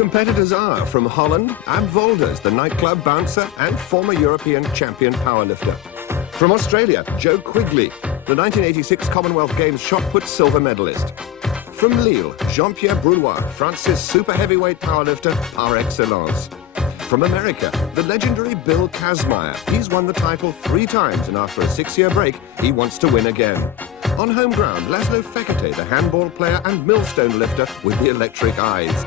competitors are from Holland, Ab Volders, the nightclub bouncer and former European champion powerlifter. From Australia, Joe Quigley, the 1986 Commonwealth Games shot put silver medalist. From Lille, Jean-Pierre Broulois, France's super heavyweight powerlifter par excellence. From America, the legendary Bill Kazmaier. He's won the title 3 times, and after a 6-year break, he wants to win again. On home ground, Laszlo Fekete, the handball player and millstone lifter with the electric eyes.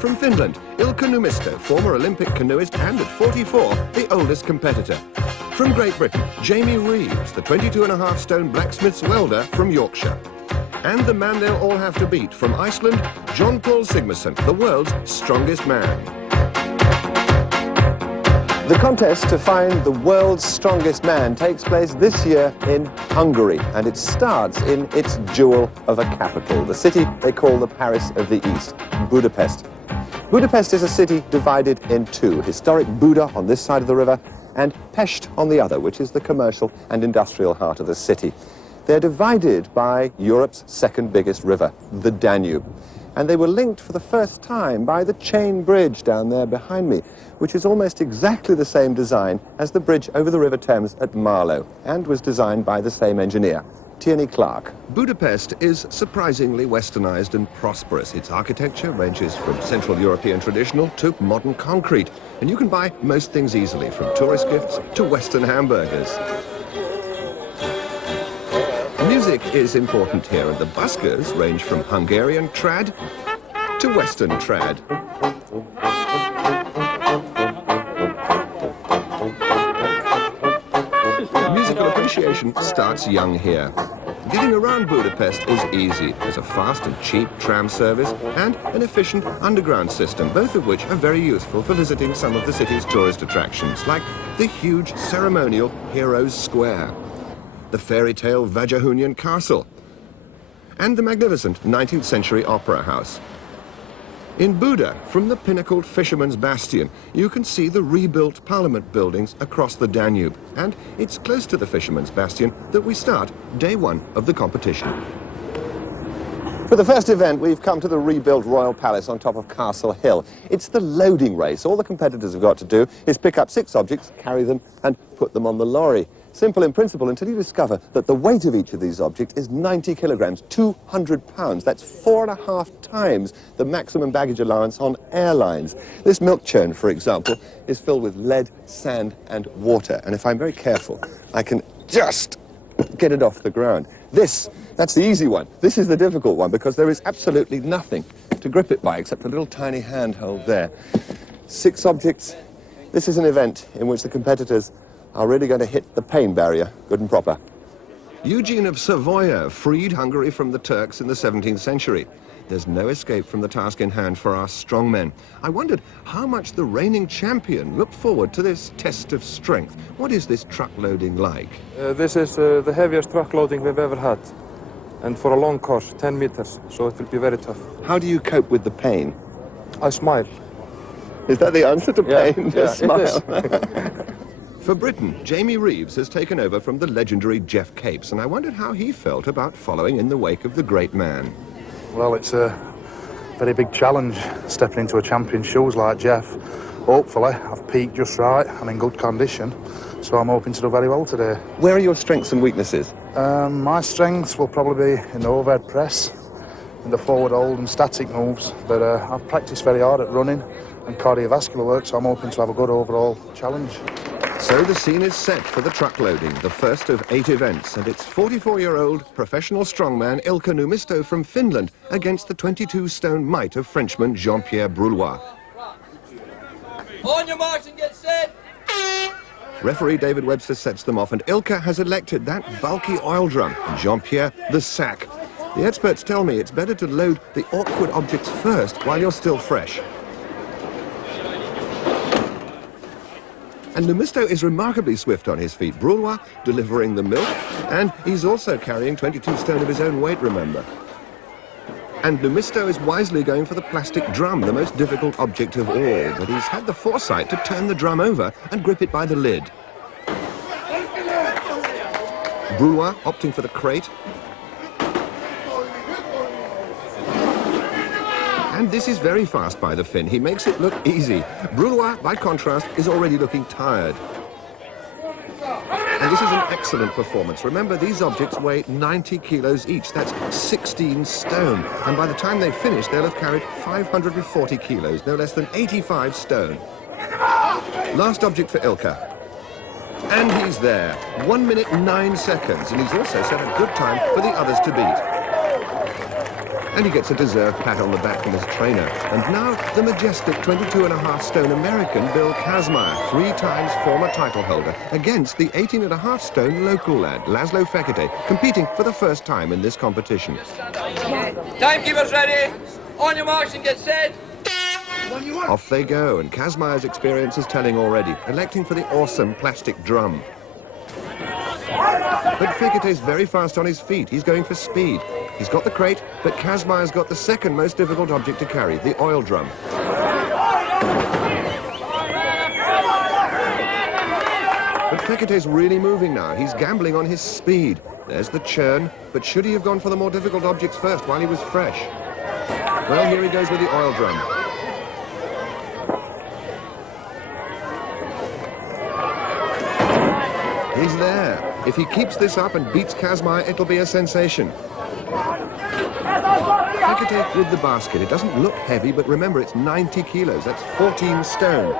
From Finland, Ilkka Numisto, former Olympic canoeist and at 44, the oldest competitor. From Great Britain, Jamie Reeves, the 22.5 stone blacksmith's welder from Yorkshire. And the man they'll all have to beat from Iceland, John Paul Sigmarsson, the world's strongest man. The contest to find the world's strongest man takes place this year in Hungary, and it starts in its jewel of a capital, the city they call the Paris of the East, Budapest. Budapest is a city divided in 2, historic Buda on this side of the river and Pest on the other, which is the commercial and industrial heart of the city. They're divided by Europe's second biggest river, the Danube. And they were linked for the first time by the chain bridge down there behind me, which is almost exactly the same design as the bridge over the River Thames at Marlow, and was designed by the same engineer, Tierney Clark. Budapest is surprisingly westernized and prosperous. Its architecture ranges from Central European traditional to modern concrete, and you can buy most things easily, from tourist gifts to Western hamburgers. Music is important here, and the buskers range from Hungarian trad to Western trad. Musical appreciation starts young here. Getting around Budapest is easy. There's a fast and cheap tram service and an efficient underground system, both of which are very useful for visiting some of the city's tourist attractions, like the huge ceremonial Heroes Square, the fairy tale Vajahunian Castle, and the magnificent 19th century opera house. In Buda, from the pinnacled Fisherman's Bastion, you can see the rebuilt Parliament buildings across the Danube, and it's close to the Fisherman's Bastion that we start day 1 of the competition. For the first event, we've come to the rebuilt Royal Palace on top of Castle Hill. It's the loading race. All the competitors have got to do is pick up 6 objects, carry them, and put them on the lorry. Simple in principle until you discover that the weight of each of these objects is 90 kilograms, 200 pounds. That's 4.5 times the maximum baggage allowance on airlines. This milk churn, for example, is filled with lead, sand, and water. And if I'm very careful, I can just get it off the ground. That's the easy one. This is the difficult one because there is absolutely nothing to grip it by except a little tiny handhold there. 6 objects. This is an event in which the competitors are really going to hit the pain barrier good and proper. Eugene of Savoia freed Hungary from the Turks in the 17th century. There's no escape from the task in hand for our strongmen. I wondered how much the reigning champion looked forward to this test of strength. What is this truck loading like? This is the heaviest truck loading we've ever had. And for a long course, 10 meters, so it will be very tough. How do you cope with the pain? I smile. Is that the answer to pain? Just smile. For Britain, Jamie Reeves has taken over from the legendary Jeff Capes, and I wondered how he felt about following in the wake of the great man. Well, it's a very big challenge, stepping into a champion's shoes like Jeff. Hopefully, I've peaked just right, I'm in good condition, so I'm hoping to do very well today. Where are your strengths and weaknesses? My strengths will probably be in the overhead press, in the forward hold and static moves, but I've practiced very hard at running and cardiovascular work, so I'm hoping to have a good overall challenge. So the scene is set for the truck loading, the first of 8 events, and it's 44-year-old professional strongman Ilkka Numisto from Finland against the 22-stone mite of Frenchman Jean-Pierre Broulois. On your marks and get set! Referee David Webster sets them off, and Ilkka has elected that bulky oil drum, and Jean-Pierre the sack. The experts tell me it's better to load the awkward objects first while you're still fresh. And Numisto is remarkably swift on his feet. Broulois delivering the milk, and he's also carrying 22 stone of his own weight, remember. And Numisto is wisely going for the plastic drum, the most difficult object of all, but he's had the foresight to turn the drum over and grip it by the lid. Broulois opting for the crate. And this is very fast by the Finn. He makes it look easy. Brulois, by contrast, is already looking tired. And this is an excellent performance. Remember, these objects weigh 90 kilos each. That's 16 stone. And by the time they finish, they'll have carried 540 kilos, no less than 85 stone. Last object for Ilka. And he's there. 1 minute, 9 seconds. And he's also set a good time for the others to beat. And he gets a deserved pat on the back from his trainer. And now the majestic 22.5 stone American Bill Kazmaier, 3 times former title holder, against the 18.5 stone local lad, Laszlo Fekete, competing for the first time in this competition. Timekeeper's ready. On your marks and get set. Off they go, and Kazmaier's experience is telling already, electing for the awesome plastic drum. But Fekete's very fast on his feet. He's going for speed. He's got the crate, but Kazmaier's got the second most difficult object to carry, the oil drum. But Fekete's really moving now. He's gambling on his speed. There's the churn, but should he have gone for the more difficult objects first while he was fresh? Well, here he goes with the oil drum. He's there. If he keeps this up and beats Kazmaier, it'll be a sensation. Fekete with the basket. It doesn't look heavy, but remember, it's 90 kilos. That's 14 stone.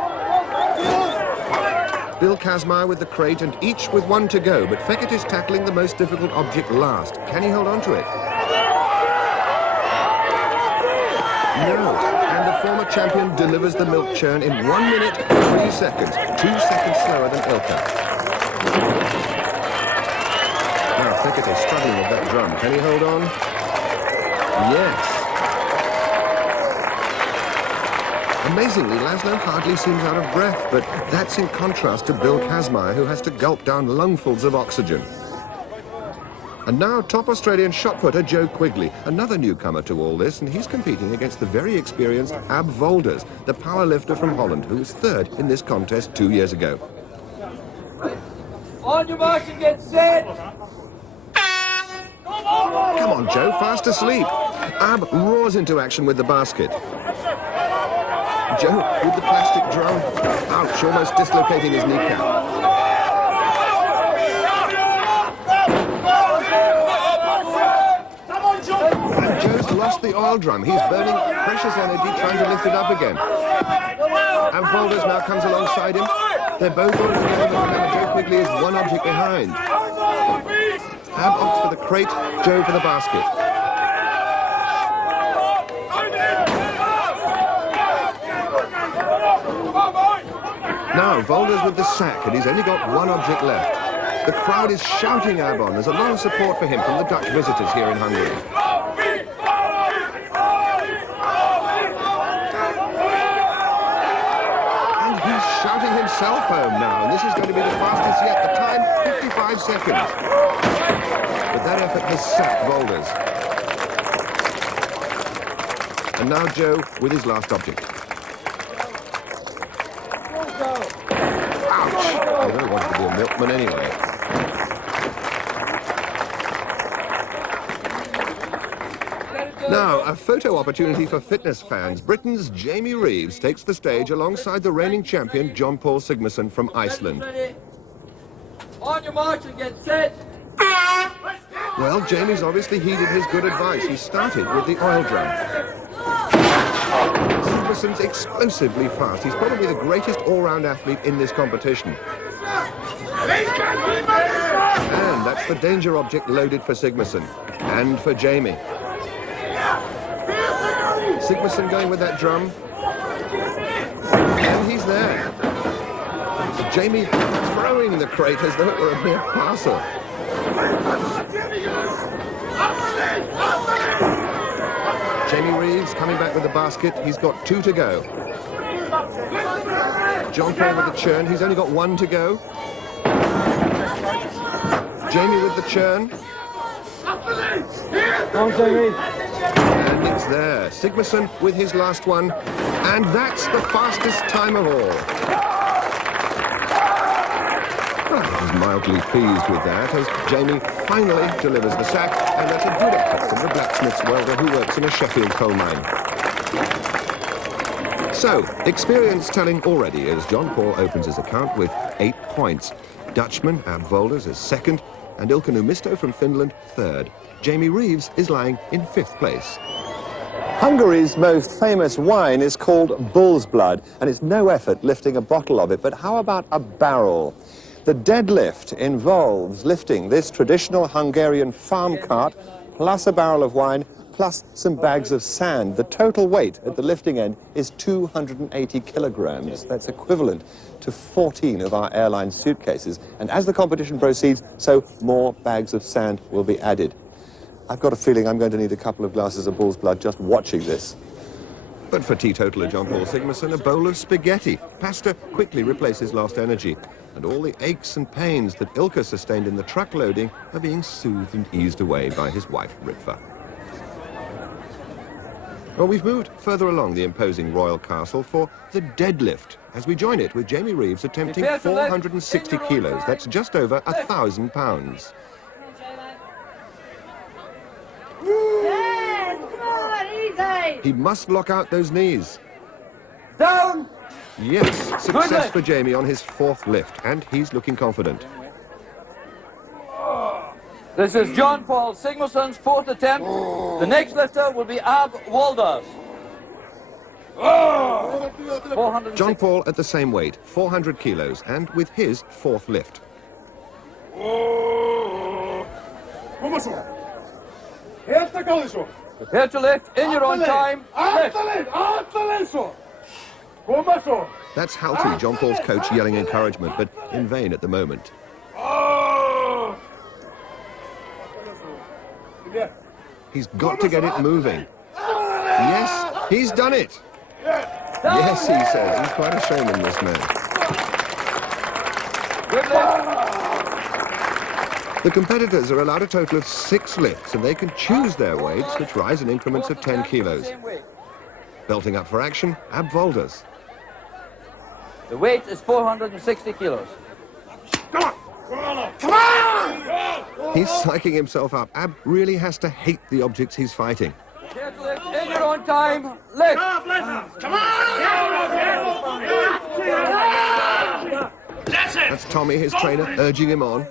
Bill Kazmaier with the crate, and each with 1 to go, but Fekete's tackling the most difficult object last. Can he hold on to it? No. And the former champion delivers the milk churn in 1 minute, 3 seconds. 2 seconds slower than Ilka. Now Fekete's struggling with that drum. Can he hold on? Yes. Amazingly, Laszlo hardly seems out of breath, but that's in contrast to Bill Kazmaier, who has to gulp down lungfuls of oxygen. And now top Australian shot putter Joe Quigley, another newcomer to all this, and he's competing against the very experienced Ab Volders, the powerlifter from Holland, who was 3rd in this contest 2 years ago. On your marks and get set. Come on, Joe, fast asleep. Ab roars into action with the basket. Joe with the plastic drum. Ouch, almost dislocating his kneecap. And Joe's lost the oil drum. He's burning precious energy trying to lift it up again. Ab Volders now comes alongside him. They're both on together, but remember, Joe Quigley is 1 object behind. Ab opts for the crate, Joe for the basket. Now, Volders with the sack, and he's only got 1 object left. The crowd is shouting Ab on. There's a lot of support for him from the Dutch visitors here in Hungary. And he's shouting himself home now, and this is going to be the fastest yet. The time, 55 seconds. But that effort has sacked Volders. And now Joe with his last object. Ouch! I really wanted to be a milkman anyway. Now, a photo opportunity for fitness fans. Britain's Jamie Reeves takes the stage alongside the reigning champion John Paul Sigmarsson from Iceland. On your marks and get set. Well, Jamie's obviously heeded his good advice. He started with the oil drum. Sigmarsson's explosively fast. He's probably the greatest all-round athlete in this competition. And that's the danger object loaded for Sigmarsson. And for Jamie. Sigmarsson going with that drum. And he's there. Jamie throwing the crate as though it were a mere parcel. Jamie Reeves coming back with the basket. He's got 2 to go. John Paul with the churn. He's only got 1 to go. Jamie with the churn. And it's there. Sigmarsson with his last one. And that's the fastest time of all. Well, he's mildly pleased with that as Jamie finally delivers the sack, and that's a good effort from the blacksmith's welder who works in a Sheffield coal mine. So, experience telling already as John Paul opens his account with 8 points. Dutchman Ab Volders is second, and Ilkka Numisto from Finland third. Jamie Reeves is lying in 5th place. Hungary's most famous wine is called bull's blood, and it's no effort lifting a bottle of it. But how about a barrel? The deadlift involves lifting this traditional Hungarian farm cart, plus a barrel of wine, plus some bags of sand. The total weight at the lifting end is 280 kilograms. That's equivalent to 14 of our airline suitcases. And as the competition proceeds, so more bags of sand will be added. I've got a feeling I'm going to need a couple of glasses of bull's blood just watching this. But for teetotaler John Paul Sigmarsson, a bowl of spaghetti. Pasta quickly replaces lost energy, and all the aches and pains that Ilkka sustained in the truck loading are being soothed and eased away by his wife, Ritva. Well, we've moved further along the imposing royal castle for the deadlift, as we join it with Jamie Reeves attempting 460 kilos. That's just over 1,000 pounds. Yes, come on, easy. He must lock out those knees. Down! Yes, success lift. for Jamie on his 4th lift, and he's looking confident. This is John Paul Sigmarsson's 4th attempt. The next lifter will be Ab Wolders. 460. John Paul at the same weight, 400 kilos, and with his 4th lift. Prepare to lift in your own time. Lift. That's Halty, John Paul's coach, yelling encouragement, but in vain at the moment. He's got to get it moving. Yes, he's done it. Yes, he says. He's quite a showman, this man. Good lift. The competitors are allowed a total of 6 lifts, and they can choose their weights, which rise in increments of 10 kilos. Belting up for action, Ab Volders. The weight is 460 kilos. He's psyching himself up. Ab really has to hate the objects he's fighting. Prepare to lift in your own time. Lift. That's Tommy, his trainer, urging him on.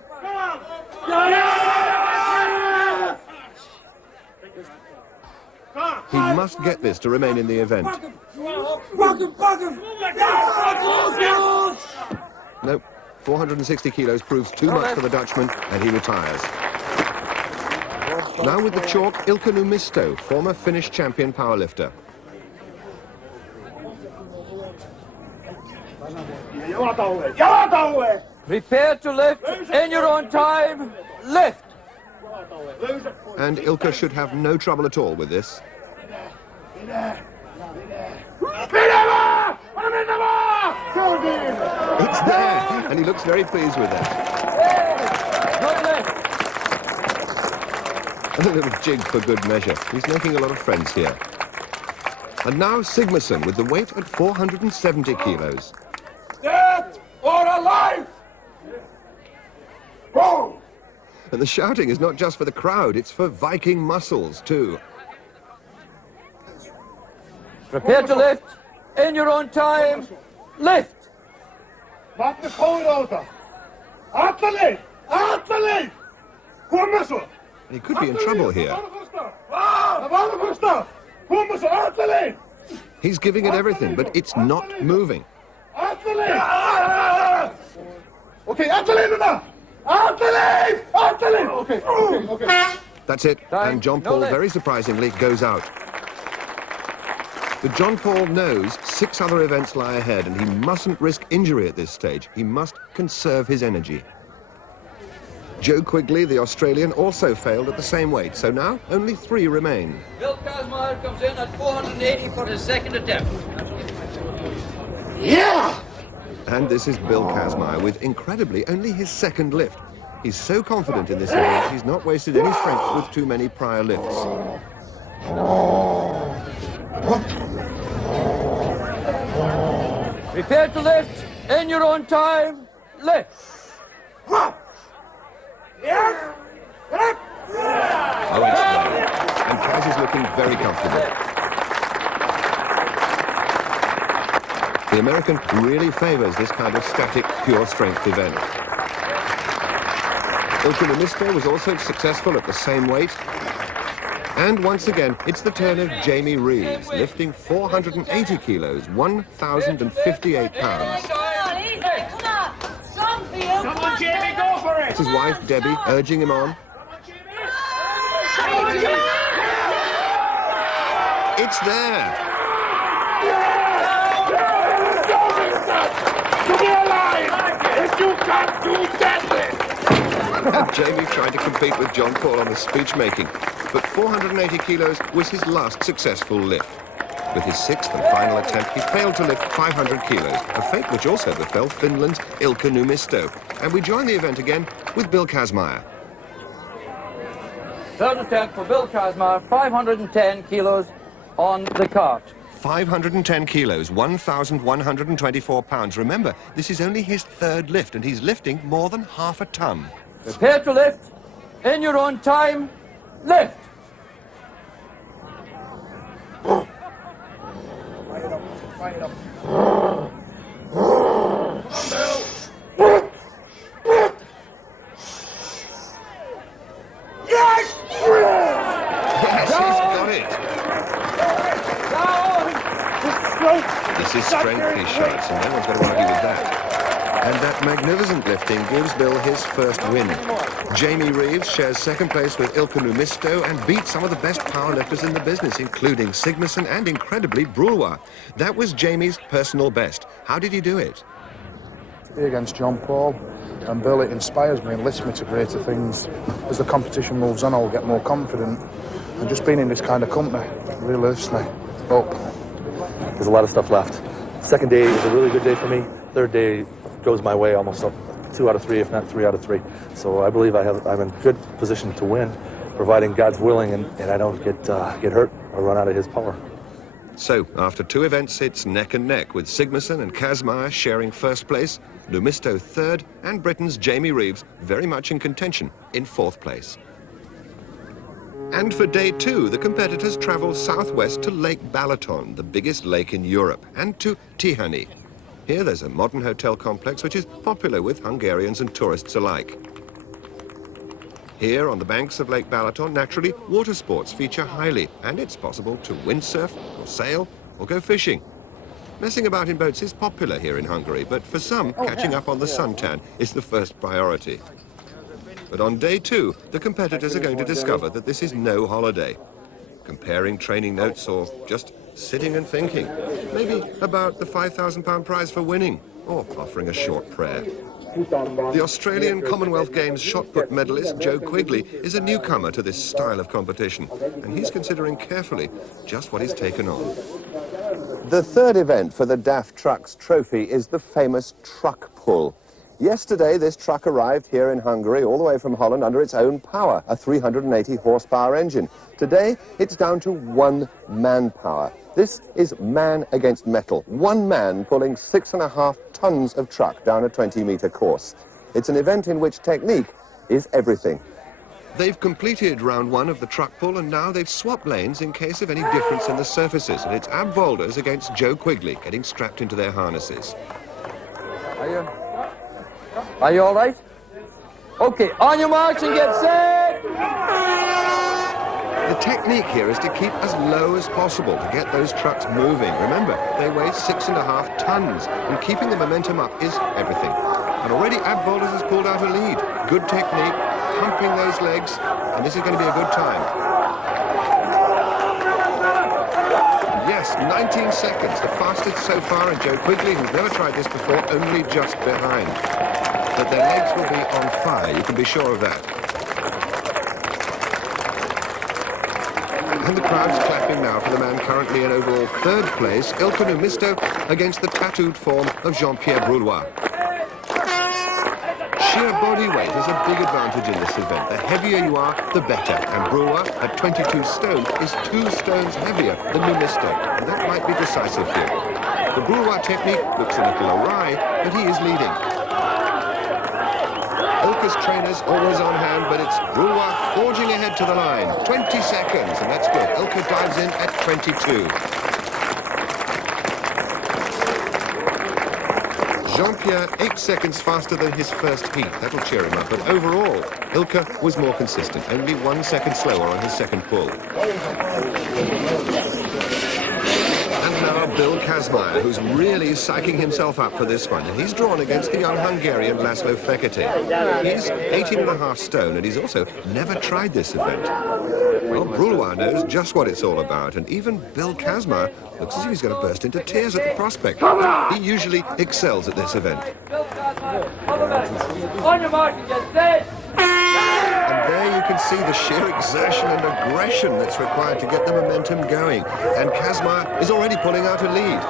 He must get this to remain in the event. Nope, 460 kilos proves too much for the Dutchman, and he retires. Now with the chalk, Ilkka Numisto, former Finnish champion powerlifter. Prepare to lift in your own time. Lift. And Ilkka should have no trouble at all with this. It's there, and he looks very pleased with that. Good lift. And a little jig for good measure. He's making a lot of friends here. And now Sigmarsson with the weight at 470 kilos. Dead or alive! Go! And the shouting is not just for the crowd, it's for Viking muscles too. Prepare to lift in your own time. Lift. Maak de koolrotor! Atterley! Atterley! Kom maar zo! He could be in trouble here. Kom maar zo! Atterley! He's giving it everything, but it's not moving. Atterley! Okay, Atterley erna! Atterley! Atterley! Okay, okay, okay. That's it, and John Paul, very surprisingly, goes out. But John Paul knows 6 other events lie ahead, and he mustn't risk injury at this stage. He must conserve his energy. Joe Quigley, the Australian, also failed at the same weight, so now only 3 remain. Bill Kazmaier comes in at 480 for his 2nd attempt. Yeah! And this is Bill Kazmaier with, incredibly, only his 2nd lift. He's so confident in this event, he's not wasted any strength with too many prior lifts. Prepare to lift in your own time. Lift. Oh, it's there. And Kaz is looking very comfortable. The American really favors this kind of static, pure strength event. Ilka Numisto was also successful at the same weight. And once again, it's the turn of Jamie Reeves, lifting 480 kilos, 1,058 pounds. Come on, easy, come on. Strong for you. Come on, Jamie, go for it. It's his wife, Debbie, urging him on. It's there. To be alive! If you can't do that, And Jamie tried to compete with John Paul on the speech making, but 480 kilos was his last successful lift. With his sixth and final attempt, he failed to lift 500 kilos, a fate which also befell Finland's Ilka Numisto. And we join the event again with Bill Kazmaier. Third attempt for Bill Kazmaier, 510 kilos on the cart. 510 kilos, 1,124 pounds. Remember, this is only his third lift, and he's lifting more than half a ton. Prepare to lift. In your own time, lift. Fire up. Yes, he's got it. This is strength, he shouts, and no one's going to argue with that. And that magnificent lifting gives Bill his first win. Jamie Reeves shares second place with Ilka Numisto and beats some of the best powerlifters in the business, including Sigmarsson and, incredibly, Brulwa. That was Jamie's personal best. How did he do it? Against John Paul and Bill, it inspires me and lifts me to greater things. As the competition moves on, I'll get more confident. And just being in this kind of company really lifts me up. There's a lot of stuff left. Second day is a really good day for me. Third day goes my way almost up 2 out of 3, if not 3 out of 3. So I believe I'm in good position to win, providing God's willing and I don't get hurt or run out of his power. So, after 2 events, it's neck and neck, with Sigmarsson and Kazmaier sharing first place, Numisto third, and Britain's Jamie Reeves very much in contention in 4th place. And for day 2, the competitors travel southwest to Lake Balaton, the biggest lake in Europe, and to Tihany. Here there's a modern hotel complex which is popular with Hungarians and tourists alike. Here on the banks of Lake Balaton, naturally, water sports feature highly, and it's possible to windsurf, or sail, or go fishing. Messing about in boats is popular here in Hungary, but for some, catching up on the suntan is the first priority. But on day 2, the competitors are going to discover that this is no holiday. Comparing training notes or just sitting and thinking. Maybe about the £5,000 prize for winning, or offering a short prayer. The Australian Commonwealth Games shot put medalist Joe Quigley is a newcomer to this style of competition, and he's considering carefully just what he's taken on. The third event for the DAF Trucks Trophy is the famous truck pull. Yesterday, this truck arrived here in Hungary, all the way from Holland, under its own power, a 380 horsepower engine. Today, it's down to 1 manpower. This is man against metal. 1 man pulling 6.5 tons of truck down a 20-meter course. It's an event in which technique is everything. They've completed round 1 of the truck pull, and now they've swapped lanes in case of any difference in the surfaces. And it's Ab Volders against Joe Quigley getting strapped into their harnesses. Are you all right? Okay, on your marks and get set. The technique here is to keep as low as possible to get those trucks moving. Remember, they weigh 6.5 tons, and keeping the momentum up is everything. And already Ab Volders has pulled out a lead. Good technique, pumping those legs, and this is going to be a good time. Yes, 19 seconds, the fastest so far, and Joe Quigley, who's never tried this before, only just behind. But their legs will be on fire, you can be sure of that. And the crowd's clapping now for the man currently in overall 3rd place, Ilka Numisto, against the tattooed form of Jean-Pierre Brulwa. Sheer body weight is a big advantage in this event. The heavier you are, the better. And Brulwa, at 22 stone, is 2 stones heavier than Numisto. And that might be decisive here. The Brulwa technique looks a little awry, but he is leading. Ilka's trainers always on hand, but it's Brulwa forging ahead to the line. 20 seconds, and that's good. Ilka dives in at 22. Jean-Pierre 8 seconds faster than his first heat. That'll cheer him up. But overall, Ilka was more consistent, only 1 second slower on his second pull. And now Bill Kazmaier, who's really psyching himself up for this one. And he's drawn against the young Hungarian Laszlo Fekete. He's 18.5 stone, and he's also never tried this event. Well, Broulois knows just what it's all about, and even Bill Kazmaier looks as if he's going to burst into tears at the prospect. He usually excels at this event. On your mark, get set. And there you can see the sheer exertion and aggression that's required to get the momentum going. And Kazmaier is already pulling out a lead.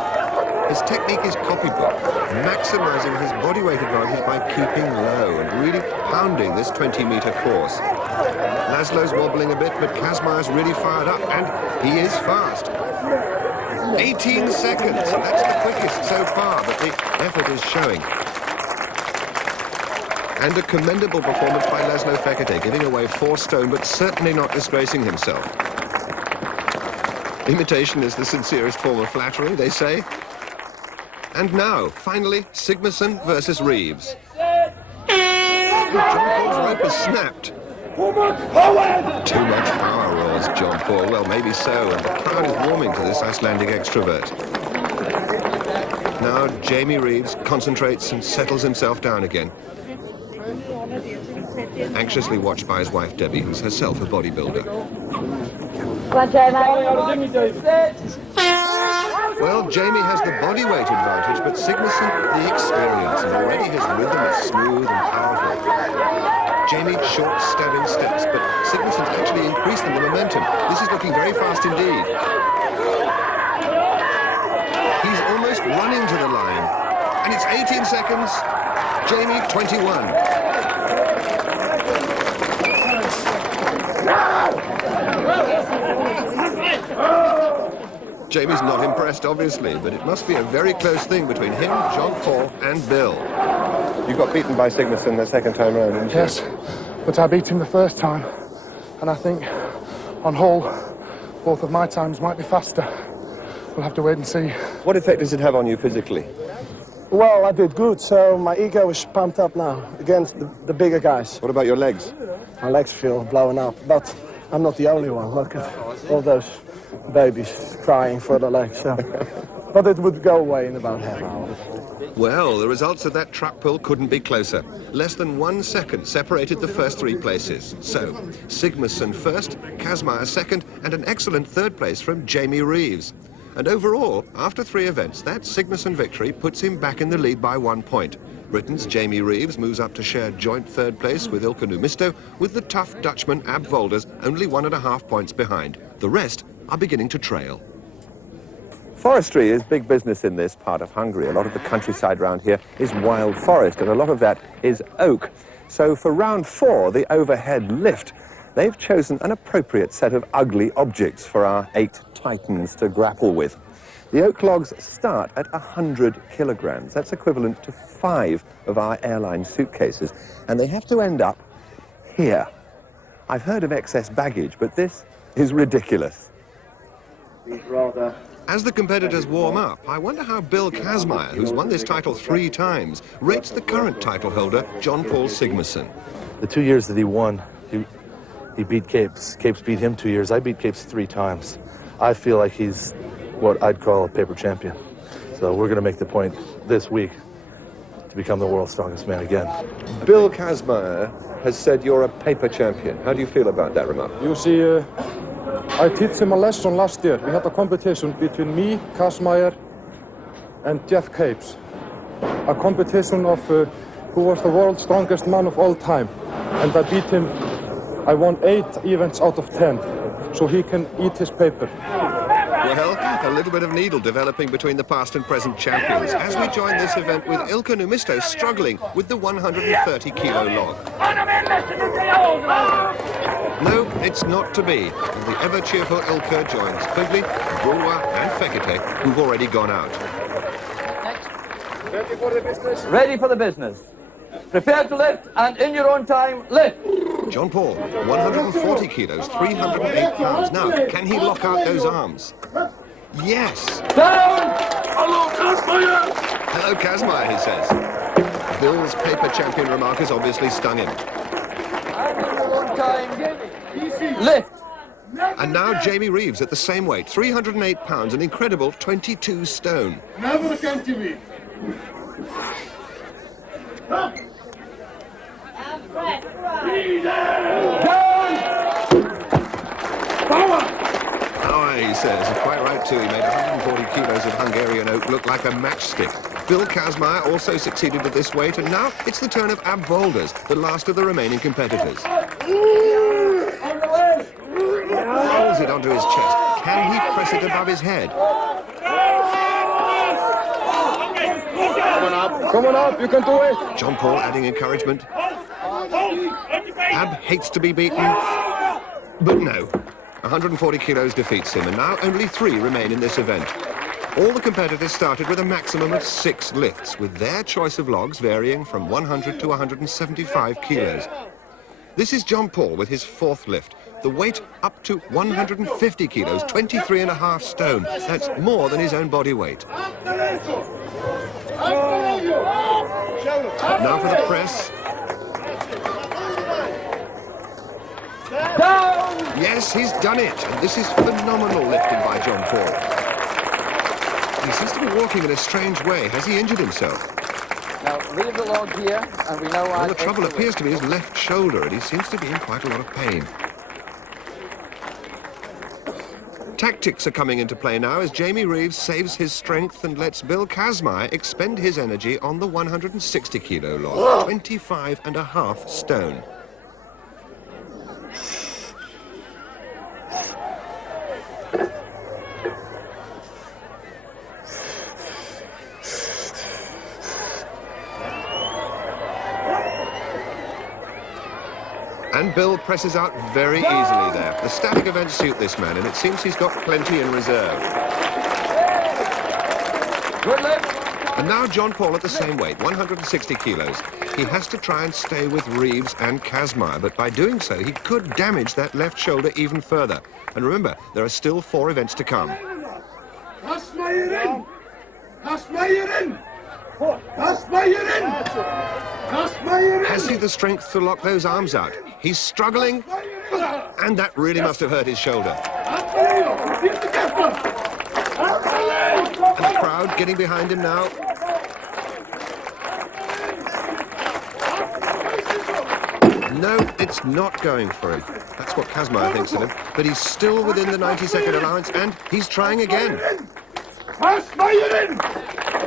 His technique is copybook, maximizing his body weight advantage by keeping low and really pounding this 20-meter course. Laszlo's wobbling a bit, but Kazmaier's really fired up, and he is fast. 18 seconds, that's the quickest so far, but the effort is showing. And a commendable performance by Laszlo Fekete, giving away 4 stone, but certainly not disgracing himself. Imitation is the sincerest form of flattery, they say. And now, finally, Sigmarsson versus Reeves. John Paul's rope has snapped. Too much power! Too much power, roars John Paul. Well, maybe so, and the crowd is warming to this Icelandic extrovert. Now, Jamie Reeves concentrates and settles himself down again. Anxiously watched by his wife, Debbie, who's herself a bodybuilder. Well, Jamie has the body weight advantage, but Sigmarsson the experience, and already his rhythm is smooth and powerful. Jamie short, stabbing steps, but Sigmarsson's actually increased the momentum. This is looking very fast indeed. He's almost running to the line, and it's 18 seconds. Jamie, 21. Jamie's not impressed, obviously, but it must be a very close thing between him, John Paul, and Bill. You got beaten by Sigmarsson the second time around, didn't you? Yes, but I beat him the first time, and I think on Hull, both of my times might be faster. We'll have to wait and see. What effect does it have on you physically? Well, I did good, so my ego is pumped up now against the bigger guys. What about your legs? My legs feel blowing up, but I'm not the only one. Look at all those babies crying for the legs. So. But it would go away in about half an hour. Well, the results of that truck pull couldn't be closer. Less than 1 second separated the first 3 places. So, Sigmarsson first, Kazmaier second, and an excellent third place from Jamie Reeves. And overall, after 3 events, that Sigmarsson victory puts him back in the lead by 1 point. Britain's Jamie Reeves moves up to share joint third place with Ilka Numisto, with the tough Dutchman Ab Volders only 1.5 points behind. The rest are beginning to trail. Forestry is big business in this part of Hungary. A lot of the countryside around here is wild forest, and a lot of that is oak. So for round 4, the overhead lift, they've chosen an appropriate set of ugly objects for our 8 titans to grapple with. The oak logs start at 100 kilograms. That's equivalent to 5 of our airline suitcases, and they have to end up here. I've heard of excess baggage, but this is ridiculous. As the competitors warm up, I wonder how Bill Kazmaier, who's won this title 3 times, rates the current title holder, John Paul Sigmarsson. The 2 years that he won, he beat Capes. Capes beat him 2 years. I beat Capes 3 times. I feel like he's what I'd call a paper champion. So we're going to make the point this week to become the world's strongest man again. Bill Kazmaier has said you're a paper champion. How do you feel about that remark? You see, I teach him a lesson last year. We had a competition between me, Kazmaier, and Jeff Capes. A competition of who was the world's strongest man of all time. And I beat him. I won 8 events out of 10, so he can eat his paper. Well, a little bit of needle developing between the past and present champions as we join this event with Ilka Numisto struggling with the 130-kilo log. No, it's not to be. The ever-cheerful Ilka joins Quigley, Broulois and Fekete, who've already gone out. Ready for the business? Ready for the business. Prepare to lift, and in your own time, lift. John Paul, 140 kilos, 308 pounds. Now, can he lock out those arms? Yes! Down! Hello, Kazmaier! Hello, Kazmaier, he says. Bill's paper champion remark has obviously stung him. And in your own time, lift. And now Jamie Reeves at the same weight, 308 pounds, an incredible 22 stone. Never come to me. And press. Power, he says. Quite right, too. He made 140 kilos of Hungarian oak look like a matchstick. Bill Kazmaier also succeeded with this weight, and now it's the turn of Ab Volders, the last of the remaining competitors. Pulls it onto his chest. Can he press it above his head? Come on up, you can do it. John Paul adding encouragement. Ab hates to be beaten, but no. 140 kilos defeats him, and now only 3 remain in this event. All the competitors started with a maximum of 6 lifts, with their choice of logs varying from 100 to 175 kilos. This is John Paul with his 4th lift. The weight up to 150 kilos, 23.5 stone. That's more than his own body weight. Now for the press. Down! Yes, he's done it. And this is phenomenal lifting by John Paul. He seems to be walking in a strange way. Has he injured himself? Now, leave the log here, and we know Well, the trouble appears to be his left shoulder, and he seems to be in quite a lot of pain. Tactics are coming into play now as Jamie Reeves saves his strength and lets Bill Kazmaier expend his energy on the 160 kilo log, 25.5 stone. And Bill presses out very easily there. The static events suit this man, and it seems he's got plenty in reserve. Good lift. And now John Paul at the same weight, 160 kilos. He has to try and stay with Reeves and Kazmaier, but by doing so, he could damage that left shoulder even further. And remember, there are still 4 events to come. Kazmaier in! Kazmaier in! Kazmaier in! Kazmaier in! Has he the strength to lock those arms out? He's struggling, and that really must have hurt his shoulder. And the crowd getting behind him now. No, it's not going for him. That's what Kazmaier thinks of him. But he's still within the 90-second allowance, and he's trying again.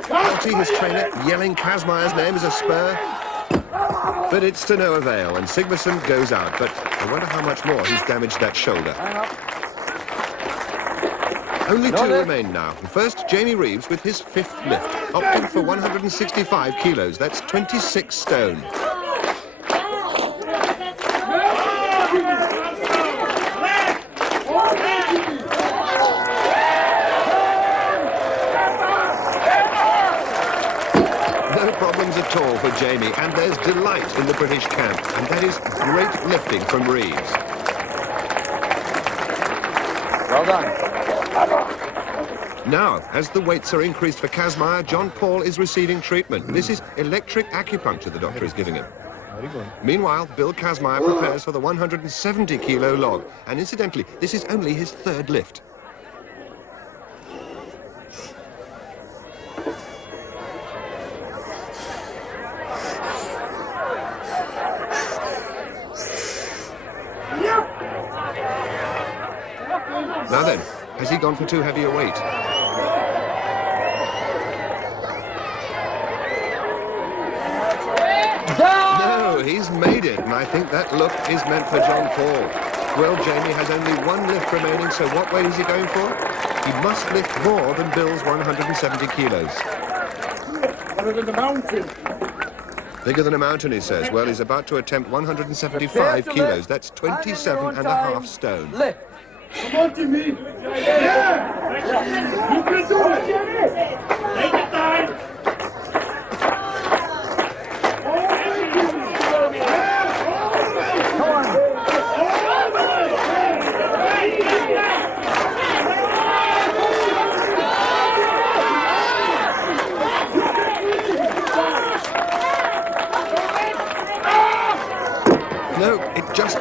Pelty, his trainer, yelling Kazmaier's name as a spur. But it's to no avail, and Sigmarsson goes out. But I wonder how much more he's damaged that shoulder. Only 2 remain now. First, Jamie Reeves with his 5th lift, opting for 165 kilos. That's 26 stone. No problems at all for Jamie, and there's delight in the British camp, and that is great lifting from Reeves. Well done. Now, as the weights are increased for Kazmaier, John Paul is receiving treatment. This is electric acupuncture the doctor is giving him. Meanwhile, Bill Kazmaier prepares for the 170 kilo log, and incidentally, this is only his 3rd lift. Now then, has he gone for too heavy a weight? No, he's made it, and I think that look is meant for John Paul. Well, Jamie has only 1 lift remaining, so what weight is he going for? He must lift more than Bill's 170 kilos. Bigger than the mountain. Bigger than a mountain, he says. Well, he's about to attempt 175 kilos. That's 27.5 stone. Lift. Come on, Jimmy. Yeah! You can do it! Take it time!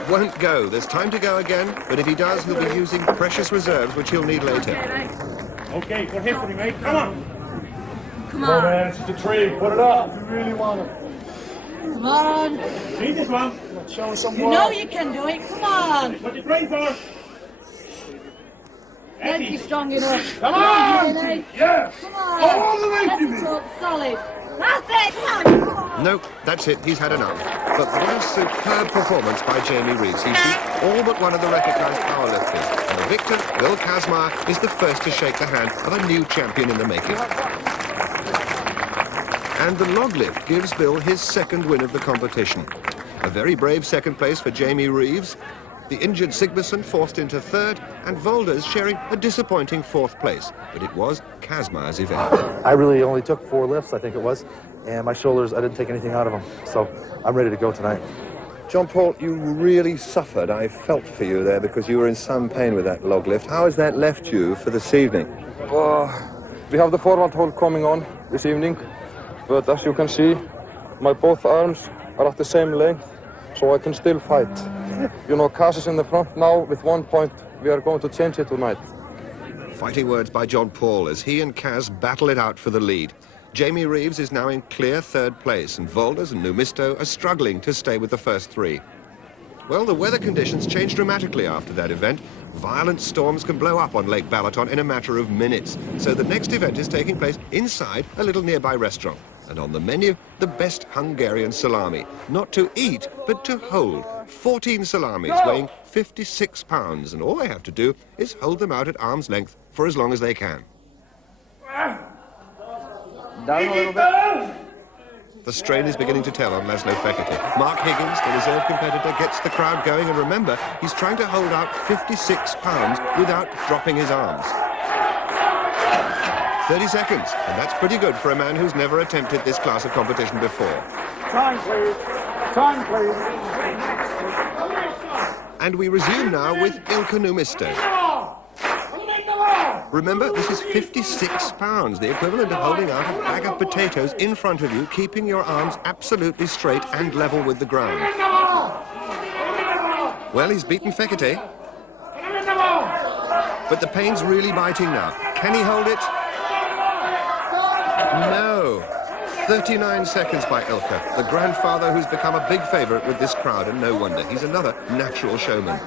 It won't go. There's time to go again, but if he does, he'll be using precious reserves, which he'll need later. Okay, good history, mate. Come on. Come Oh, on. man, it's just a tree. Put it up. You really want it. Come on. See this one? Show us some You know you can do it. Come on. What you praying for? Plenty strong enough. Come on! Vinny. Yeah! Come on. All the way to Let me. it up, solid. That's it. Come on. No, that's it. He's had enough. But what a superb performance by Jamie Reeves. He beat all but one of the recognised powerlifters. And the victor, Bill Kazmaier, is the first to shake the hand of a new champion in the making. And the log lift gives Bill his second win of the competition. A very brave second place for Jamie Reeves, the injured Sigmarsson forced into third, and Volders sharing a disappointing fourth place. But it was Kazmaier's event. I really only took 4 lifts, I think it was, and my shoulders, I didn't take anything out of them. So I'm ready to go tonight. John Paul, you really suffered. I felt for you there because you were in some pain with that log lift. How has that left you for this evening? We have the forward hold coming on this evening, but as you can see, my both arms are at the same length, so I can still fight. You know, Kaz is in the front now with 1 point. We are going to change it tonight. Fighting words by John Paul as he and Kaz battle it out for the lead. Jamie Reeves is now in clear third place, and Volders and Numisto are struggling to stay with the first 3. Well, the weather conditions changed dramatically after that event. Violent storms can blow up on Lake Balaton in a matter of minutes. So the next event is taking place inside a little nearby restaurant. And on the menu, the best Hungarian salami. Not to eat, but to hold. 14 salamis weighing 56 pounds, and all they have to do is hold them out at arm's length for as long as they can. Down a little bit. The strain is beginning to tell on Laszlo Fekete. Mark Higgins, the reserve competitor, gets the crowd going, and remember, he's trying to hold out 56 pounds without dropping his arms. 30 seconds, and that's pretty good for a man who's never attempted this class of competition before. Time, please. Time, please. And we resume now with Ilkka Numisto. Remember, this is 56 pounds, the equivalent of holding out a bag of potatoes in front of you, keeping your arms absolutely straight and level with the ground. Well, he's beaten Fekete. But the pain's really biting now. Can he hold it? No. 39 seconds by Ilkka, the grandfather who's become a big favourite with this crowd, and no wonder. He's another natural showman.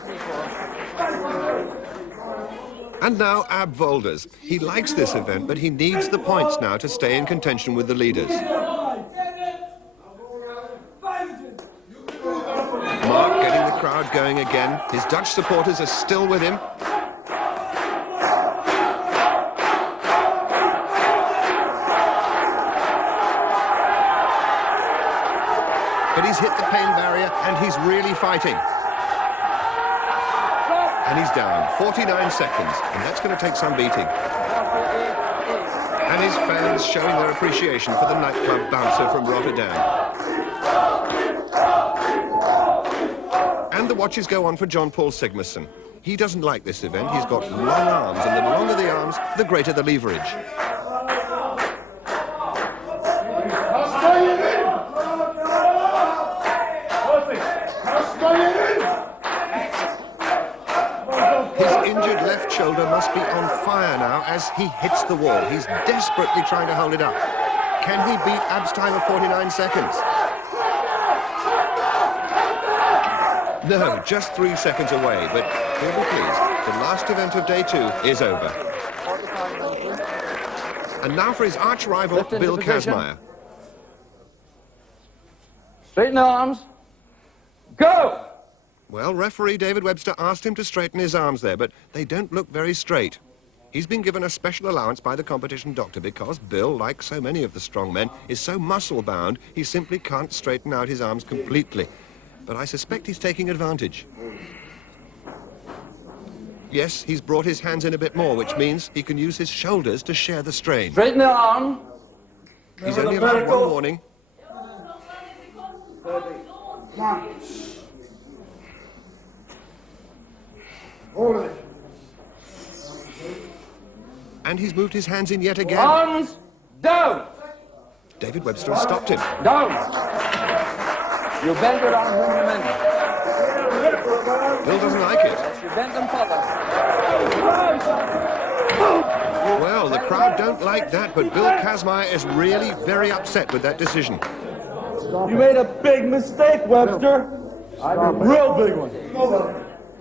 And now Ab Volders. He likes this event, but he needs the points now to stay in contention with the leaders. Mark getting the crowd going again. His Dutch supporters are still with him. But he's hit the pain barrier, and he's really fighting. And he's down, 49 seconds, and that's going to take some beating. And his fans showing their appreciation for the nightclub bouncer from Rotterdam. And the watches go on for John Paul Sigmarsson. He doesn't like this event. He's got long arms, and the longer the arms, the greater the leverage. Injured left shoulder must be on fire now as he hits the wall. He's desperately trying to hold it up. Can he beat Ab's time of 49 seconds? No, just 3 seconds away, but he'll be pleased. The last event of day 2 is over. And now for his arch rival, Bill Kazmaier. Straighten the arms. Go! Well, referee David Webster asked him to straighten his arms there, but they don't look very straight. He's been given a special allowance by the competition doctor because Bill, like so many of the strongmen, is so muscle-bound he simply can't straighten out his arms completely. But I suspect he's taking advantage. Yes, he's brought his hands in a bit more, which means he can use his shoulders to share the strain. Straighten the arm. He's only allowed one warning. And he's moved his hands in yet again. Arms down. David Webster has stopped him. Down. You bend your arms when you bend. Bill doesn't like it. You bent them further. Well, the crowd don't like that, but Bill Kazmaier is really very upset with that decision. You made a big mistake, Webster. A real big one.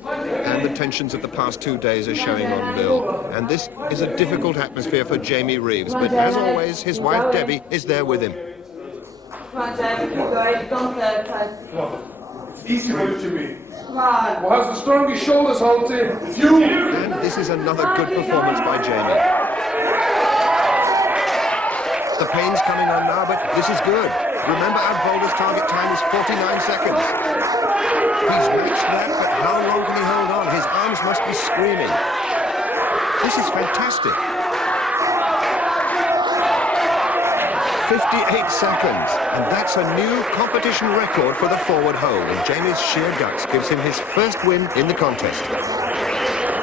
And the tensions of the past 2 days are showing on Bill. And this is a difficult atmosphere for Jamie Reeves, but as always, his wife Debbie is there with him. Come on, Jamie, keep going. Don't let Easy with it, Jimmy. Come on. Who has the strongest shoulders, Halty? It's you! And this is another good performance by Jamie. The pain's coming on now, but this is good. Remember, Abvolder's target time is 49 seconds. He's matched that, but how long can he hold on? His arms must be screaming. This is fantastic. 58 seconds, and that's a new competition record for the forward hold, and Jamie's sheer guts gives him his first win in the contest.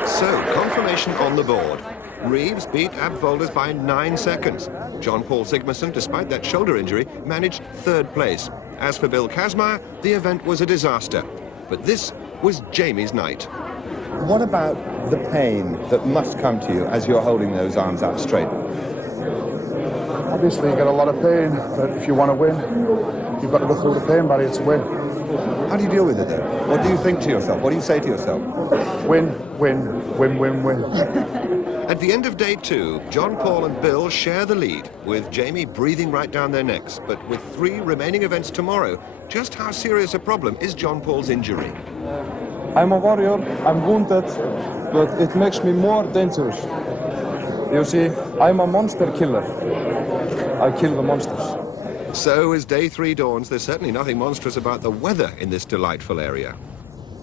So, confirmation on the board. Reeves beat Abvolders by 9 seconds. John Paul Sigmarsson, despite that shoulder injury, managed 3rd place. As for Bill Kazmaier, the event was a disaster. But this was Jamie's night. What about the pain that must come to you as you're holding those arms out straight? Obviously, you get a lot of pain, but if you want to win, you've got to go through the pain barrier to win. How do you deal with it then? What do you think to yourself? What do you say to yourself? Win, win, win, win, win. At the end of day 2, John Paul and Bill share the lead, with Jamie breathing right down their necks. But with 3 remaining events tomorrow, just how serious a problem is John Paul's injury? I'm a warrior, I'm wounded, but it makes me more dangerous. You see, I'm a monster killer. I kill the monsters. So as day 3 dawns, there's certainly nothing monstrous about the weather in this delightful area.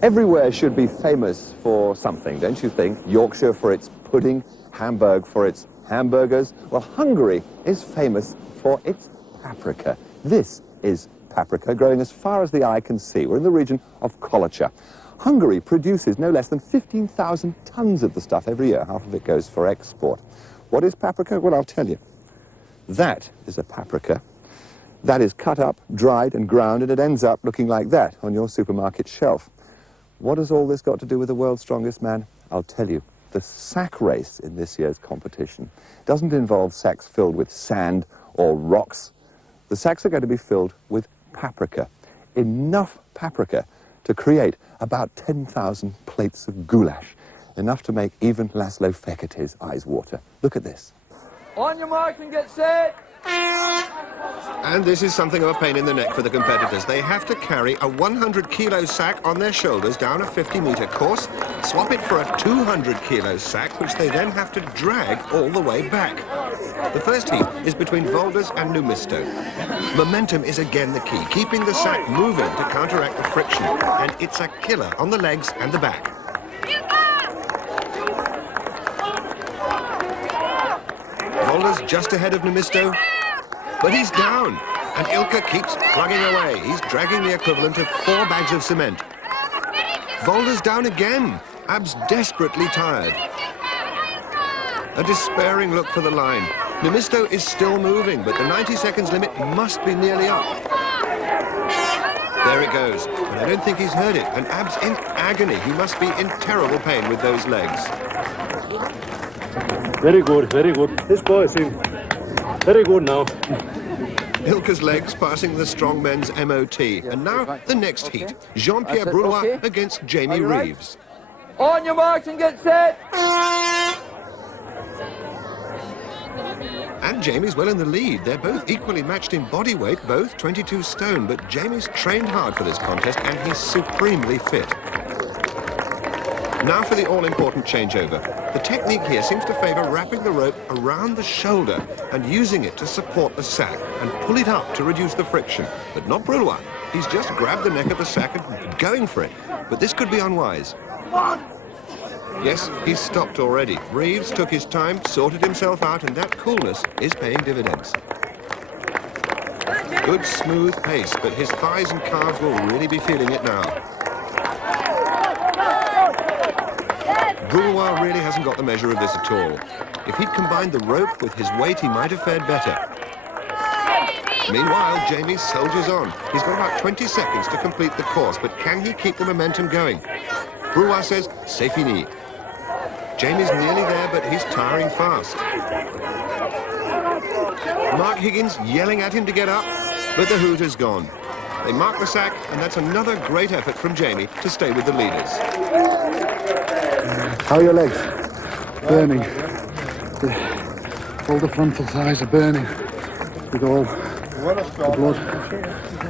Everywhere should be famous for something, don't you think? Yorkshire for its pudding, Hamburg for its hamburgers. Well, Hungary is famous for its paprika. This is paprika growing as far as the eye can see. We're in the region of Kolocha. Hungary produces no less than 15,000 tons of the stuff every year. Half of it goes for export. What is paprika? Well, I'll tell you. That is a paprika. That is cut up, dried and ground, and it ends up looking like that on your supermarket shelf. What has all this got to do with the world's strongest man? I'll tell you. The sack race in this year's competition doesn't involve sacks filled with sand or rocks. The sacks are going to be filled with paprika. Enough paprika to create about 10,000 plates of goulash. Enough to make even Laszlo Fekete's eyes water. Look at this. On your marks and get set. And this is something of a pain in the neck for the competitors. They have to carry a 100-kilo sack on their shoulders down a 50-meter course, swap it for a 200-kilo sack, which they then have to drag all the way back. The first heat is between Volders and Numisto. Momentum is again the key, keeping the sack moving to counteract the friction, and it's a killer on the legs and the back. Volders just ahead of Numisto. But he's down, and Ilka keeps plugging away. He's dragging the equivalent of 4 bags of cement. Volder's down again. Ab's desperately tired. A despairing look for the line. Numisto is still moving, but the 90 seconds limit must be nearly up. There it goes, but I don't think he's heard it, and Ab's in agony. He must be in terrible pain with those legs. Very good, very good. This boy is very good now. Ilka's legs passing the Strongmen's MOT. And now the next heat. Jean-Pierre Brulois against Jamie Reeves. On your marks and get set. And Jamie's well in the lead. They're both equally matched in body weight, both 22 stone. But Jamie's trained hard for this contest and he's supremely fit. Now for the all-important changeover. The technique here seems to favour wrapping the rope around the shoulder and using it to support the sack and pull it up to reduce the friction. But not Brulois. He's just grabbed the neck of the sack and going for it. But this could be unwise. Yes, he's stopped already. Reeves took his time, sorted himself out, and that coolness is paying dividends. Good smooth pace, but his thighs and calves will really be feeling it now. Brulois really hasn't got the measure of this at all. If he'd combined the rope with his weight, he might have fared better. Meanwhile, Jamie soldiers on. He's got about 20 seconds to complete the course, but can he keep the momentum going? Brewer says, c'est fini. Jamie's nearly there, but he's tiring fast. Mark Higgins yelling at him to get up, but the hoot is gone. They mark the sack, and that's another great effort from Jamie to stay with the leaders. How are your legs? Burning. All the frontal thighs are burning with all the blood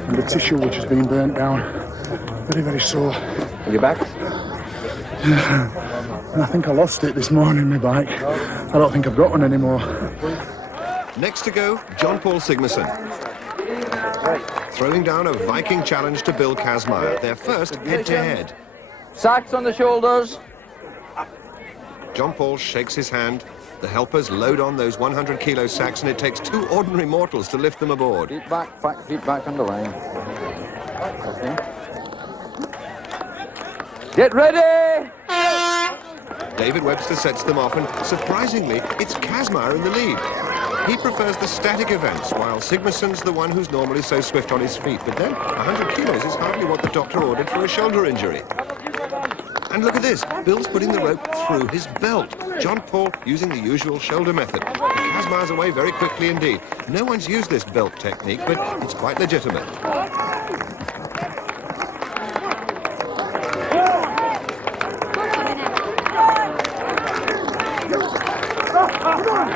and the tissue which has been burnt down. Very, very sore. And your back? I think I lost it this morning, my bike. I don't think I've got one anymore. Next to go, John Paul Sigmarsson. Throwing down a Viking challenge to Bill Kazmaier, their first head-to-head. Sacks on the shoulders. John Paul shakes his hand. The helpers load on those 100-kilo sacks, and it takes two ordinary mortals to lift them aboard. Feet back on the line. Okay. Get ready! David Webster sets them off, and surprisingly, it's Kazmaier in the lead. He prefers the static events, while Sigmarsson's the one who's normally so swift on his feet. But then, 100 kilos is hardly what the doctor ordered for a shoulder injury. And look at this. Bill's putting the rope through his belt. John Paul using the usual shoulder method. Kazmaier's away very quickly indeed. No one's used this belt technique, but it's quite legitimate.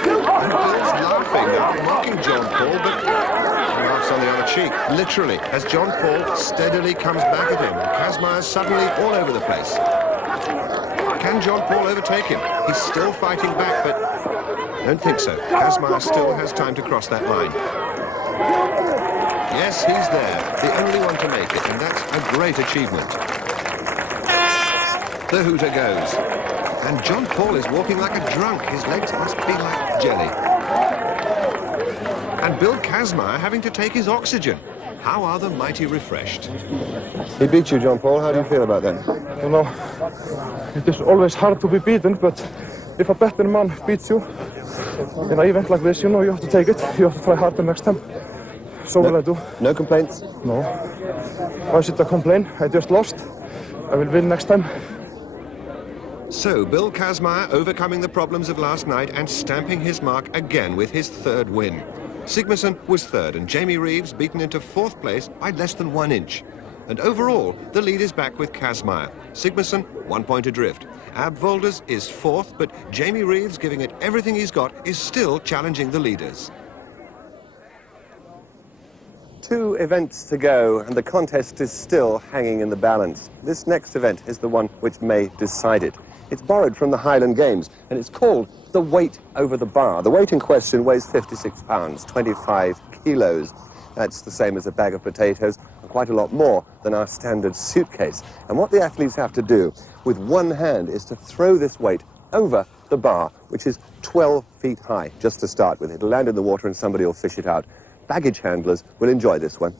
Bill's laughing now, mocking John Paul, but laughs on the other cheek, literally, as John Paul steadily comes back at him. Kazmaier's suddenly all over the place. Can John Paul overtake him? He's still fighting back, but I don't think so. Kazmaier still has time to cross that line. Yes, he's there, the only one to make it, and that's a great achievement. The hooter goes. And John Paul is walking like a drunk. His legs must be like jelly. And Bill Kazmaier having to take his oxygen. How are the mighty refreshed? He beat you, John Paul. How do you feel about that? You know, it is always hard to be beaten, but if a better man beats you in an event like this, you know you have to take it. You have to try harder next time. So will I do. No complaints? No. Why should I complain? I just lost. I will win next time. So, Bill Kazmaier overcoming the problems of last night and stamping his mark again with his third win. Sigmarsson was third, and Jamie Reeves beaten into fourth place by less than 1 inch. And overall, the lead is back with Kazmaier. Sigmarsson, 1 point adrift. Ab Volders is fourth, but Jamie Reeves, giving it everything he's got, is still challenging the leaders. 2 events to go, and the contest is still hanging in the balance. This next event is the one which may decide it. It's borrowed from the Highland Games, and it's called the weight over the bar. The weight in question weighs 56 pounds, 25 kilos. That's the same as a bag of potatoes, and quite a lot more than our standard suitcase. And what the athletes have to do with one hand is to throw this weight over the bar, which is 12 feet high, just to start with. It'll land in the water and somebody will fish it out. Baggage handlers will enjoy this one.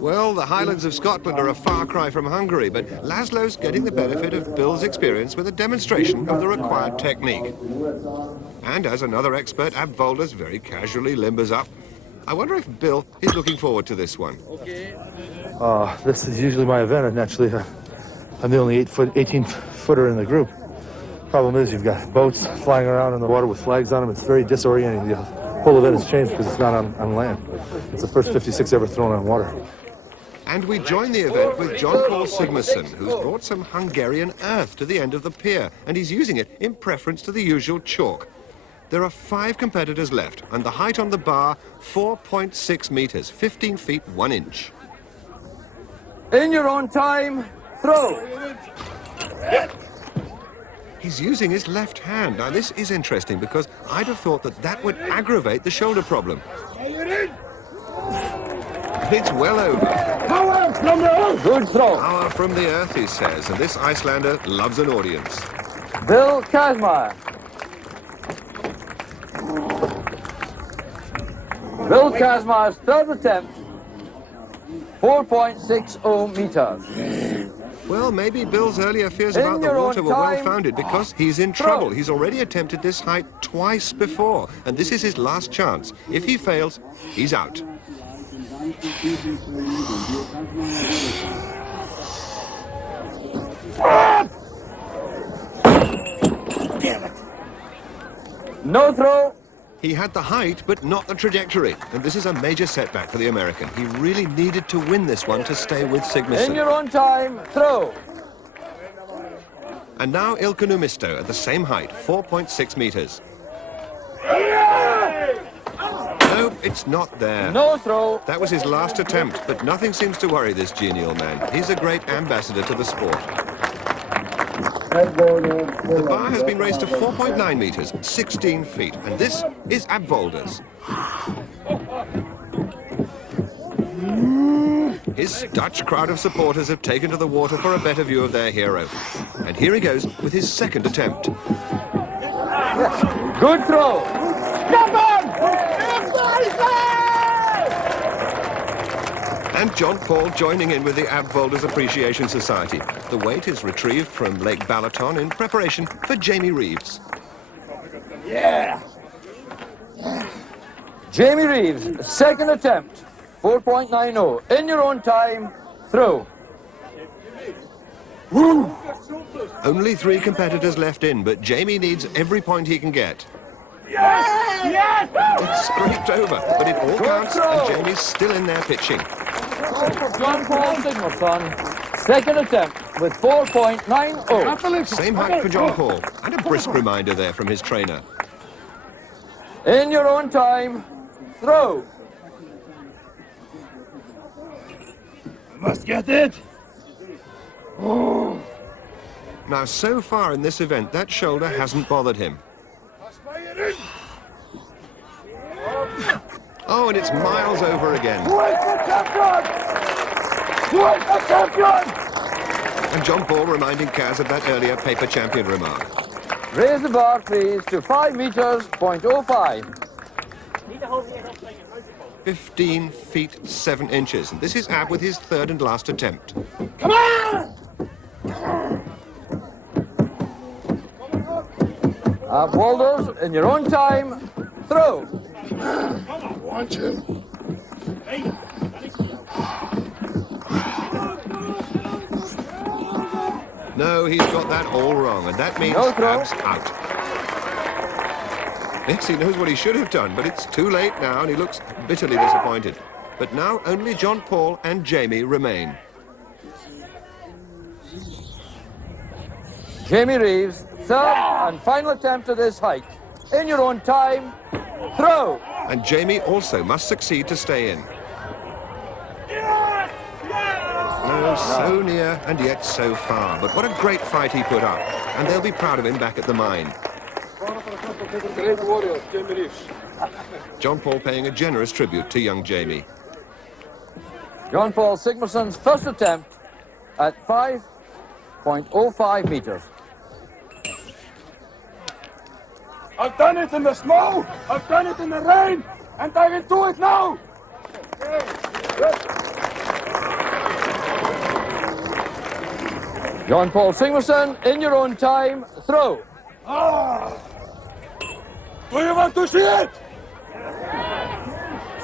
Well, the Highlands of Scotland are a far cry from Hungary, but Laszlo's getting the benefit of Bill's experience with a demonstration of the required technique. And as another expert, Ab Volders very casually limbers up. I wonder if Bill is looking forward to this one. This is usually my event, and actually I'm the only 18-footer in the group. Problem is, you've got boats flying around in the water with flags on them. It's very disorienting. The whole event has changed because it's not on land. It's the first 56 ever thrown on water. And we join the event with John Paul Sigmarsson, who's brought some Hungarian earth to the end of the pier, and he's using it in preference to the usual chalk. There are 5 competitors left, and the height on the bar, 4.6 meters, 15 feet 1 inch. In your own time, throw. He's using his left hand. Now, this is interesting because I'd have thought that that would aggravate the shoulder problem. It's well over. Power from the earth! Good throw. Power from the earth, he says, and this Icelander loves an audience. Bill Kazmaier. Bill Kazmaier's third attempt, 4.60 meters. Well, maybe Bill's earlier fears In about the your water own were time, well-founded because he's in throw. trouble. He's already attempted this height twice before, and this is his last chance. If he fails, he's out. No throw. He had the height, but not the trajectory. And this is a major setback for the American. He really needed to win this one to stay with In Sigmarsson. your own time, throw. And now Ilkka Numisto at the same height, 4.6 meters. Nope, it's not there. No throw. That was his last attempt, but nothing seems to worry this genial man. He's a great ambassador to the sport. The bar has been raised to 4.9 meters, 16 feet, and this is Abvolders. His Dutch crowd of supporters have taken to the water for a better view of their hero. And here he goes with his second attempt. Good throw. And John Paul joining in with the Abvolders Appreciation Society. The weight is retrieved from Lake Balaton in preparation for Jamie Reeves. Yeah. Jamie Reeves, second attempt, 4.90. In your own time, throw. Woo! Only 3 competitors left in, but Jamie needs every point he can get. Yes! Yes! It's scraped over, but it all counts, and Jamie's still in there pitching. John Paul Sigmarsson, second attempt with 4.90. Same height for John Paul, and a brisk reminder there from his trainer. In your own time, throw. Must get it. Now, so far in this event, that shoulder hasn't bothered him. Oh, and it's miles over again. Who is the champion? Who is the champion? And John Paul reminding Kaz of that earlier paper champion remark. Raise the bar, please, to 5 meters, 0.05. 15 feet 7 inches. And this is Ab with his third and last attempt. Come on! Waldos, in your own time, throw. Watch him. No, he's got that all wrong, and that means No throw. Ab's out. Yes, he knows what he should have done, but it's too late now, and he looks bitterly disappointed. But now only John Paul and Jamie remain. Jamie Reeves, third and final attempt at this hike. In your own time, throw. And Jamie also must succeed to stay in. No, so near and yet so far. But what a great fight he put up. And they'll be proud of him back at the mine. Great warrior, Jamie Reeves. John Paul paying a generous tribute to young Jamie. John Paul Sigmarsson's first attempt at 5.05 meters. I've done it in the snow, I've done it in the rain, and I will do it now! John Paul Sigmarsson, in your own time, throw. Do you want to see it?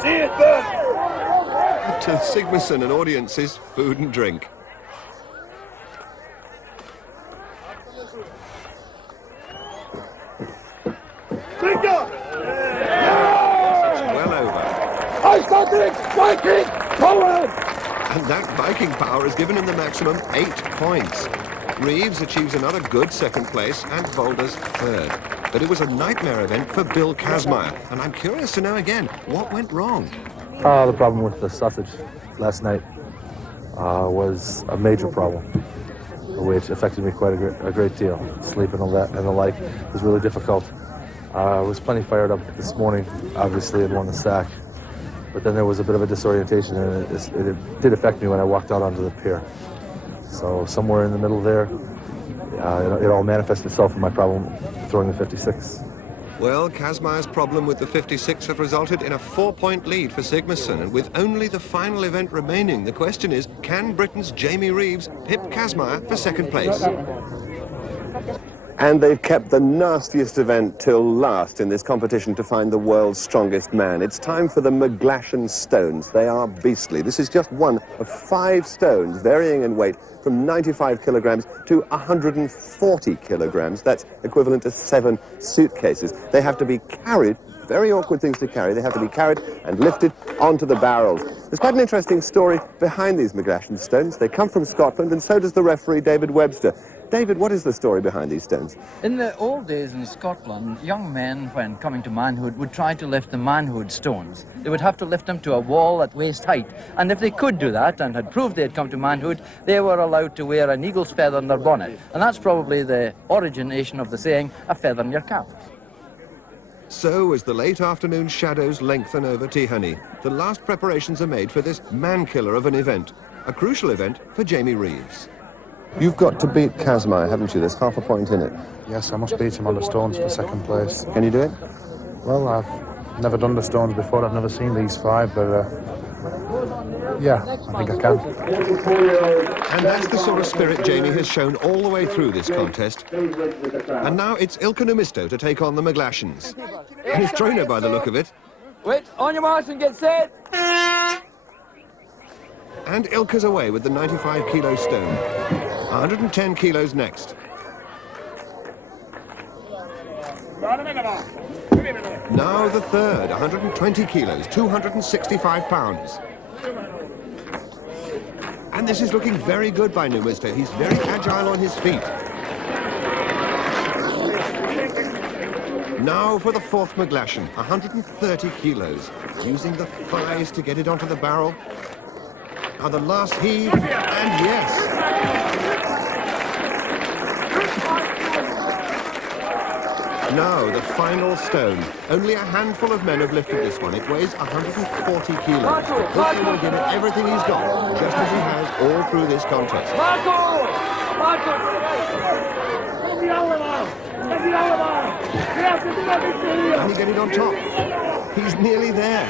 See it then! To Sigmarsson and audiences, food and drink. Finger! It's well over. I got it! Viking! Forward! And that Viking power has given him the maximum 8 points. Reeves achieves another good second place and Volders third. But it was a nightmare event for Bill Kazmaier. And I'm curious to know again, what went wrong? The problem with the sausage last night was a major problem, which affected me quite a great deal. Sleep and all that and the like was really difficult. I was plenty fired up this morning, obviously, and won the sack. But then there was a bit of a disorientation, and it did affect me when I walked out onto the pier. So somewhere in the middle there, it all manifested itself in my problem throwing the 56. Well, Kazmaier's problem with the 56 have resulted in a 4-point lead for Sigmarsson, and with only the final event remaining, the question is, can Britain's Jamie Reeves pip Kazmaier for second place? And they've kept the nastiest event till last in this competition to find the world's strongest man. It's time for the McGlashan stones. They are beastly. This is just one of 5 stones, varying in weight from 95 kilograms to 140 kilograms. That's equivalent to 7 suitcases. They have to be carried, very awkward things to carry. They have to be carried and lifted onto the barrels. There's quite an interesting story behind these McGlashan stones. They come from Scotland, and so does the referee, David Webster. David, what is the story behind these stones? In the old days in Scotland, young men, when coming to manhood, would try to lift the manhood stones. They would have to lift them to a wall at waist height. And if they could do that and had proved they had come to manhood, they were allowed to wear an eagle's feather in their bonnet. And that's probably the origination of the saying, a feather in your cap. So, as the late afternoon shadows lengthen over Tihany, the last preparations are made for this man-killer of an event, a crucial event for Jamie Reeves. You've got to beat Kazmai, haven't you? There's half a point in it. Yes, I must beat him on the stones for second place. Can you do it? Well, I've never done the stones before. I've never seen these 5, but yeah, I think I can. And that's the sort of spirit Jamie has shown all the way through this contest. And now it's Ilka Numisto to take on the McGlashans. And his trainer, by the look of it. Wait, on your march and get set. And Ilka's away with the 95-kilo stone. 110 kilos next. Now the third, 120 kilos, 265 pounds. And this is looking very good by Numisto. He's very agile on his feet. Now for the 4th McGlashan, 130 kilos, using the thighs to get it onto the barrel. Now the last heave, and yes! Now the final stone. Only a handful of men have lifted this one. It weighs 140 kilos. Ilka will give it everything he's got, just as he has all through this contest. Can he get it on top? He's nearly there.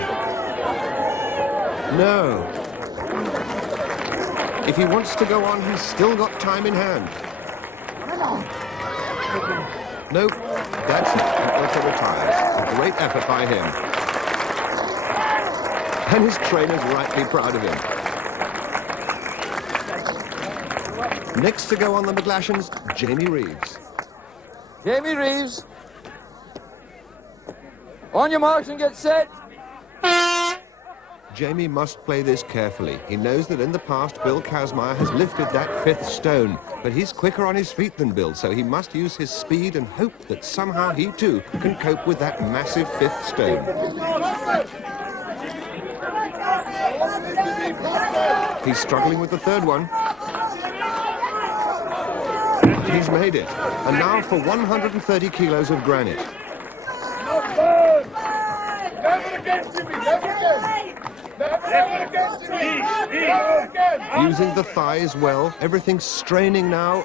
No. If he wants to go on, he's still got time in hand. Nope, that's it. And Ilka retires. A great effort by him. And his trainer's rightly proud of him. Next to go on the McGlashans, Jamie Reeves. Jamie Reeves. On your marks and get set. Jamie must play this carefully. He knows that in the past, Bill Kazmaier has lifted that 5th stone, but he's quicker on his feet than Bill, so he must use his speed and hope that somehow he too can cope with that massive 5th stone. He's struggling with the 3rd one. He's made it. And now for 130 kilos of granite. Using the thighs well, everything's straining now.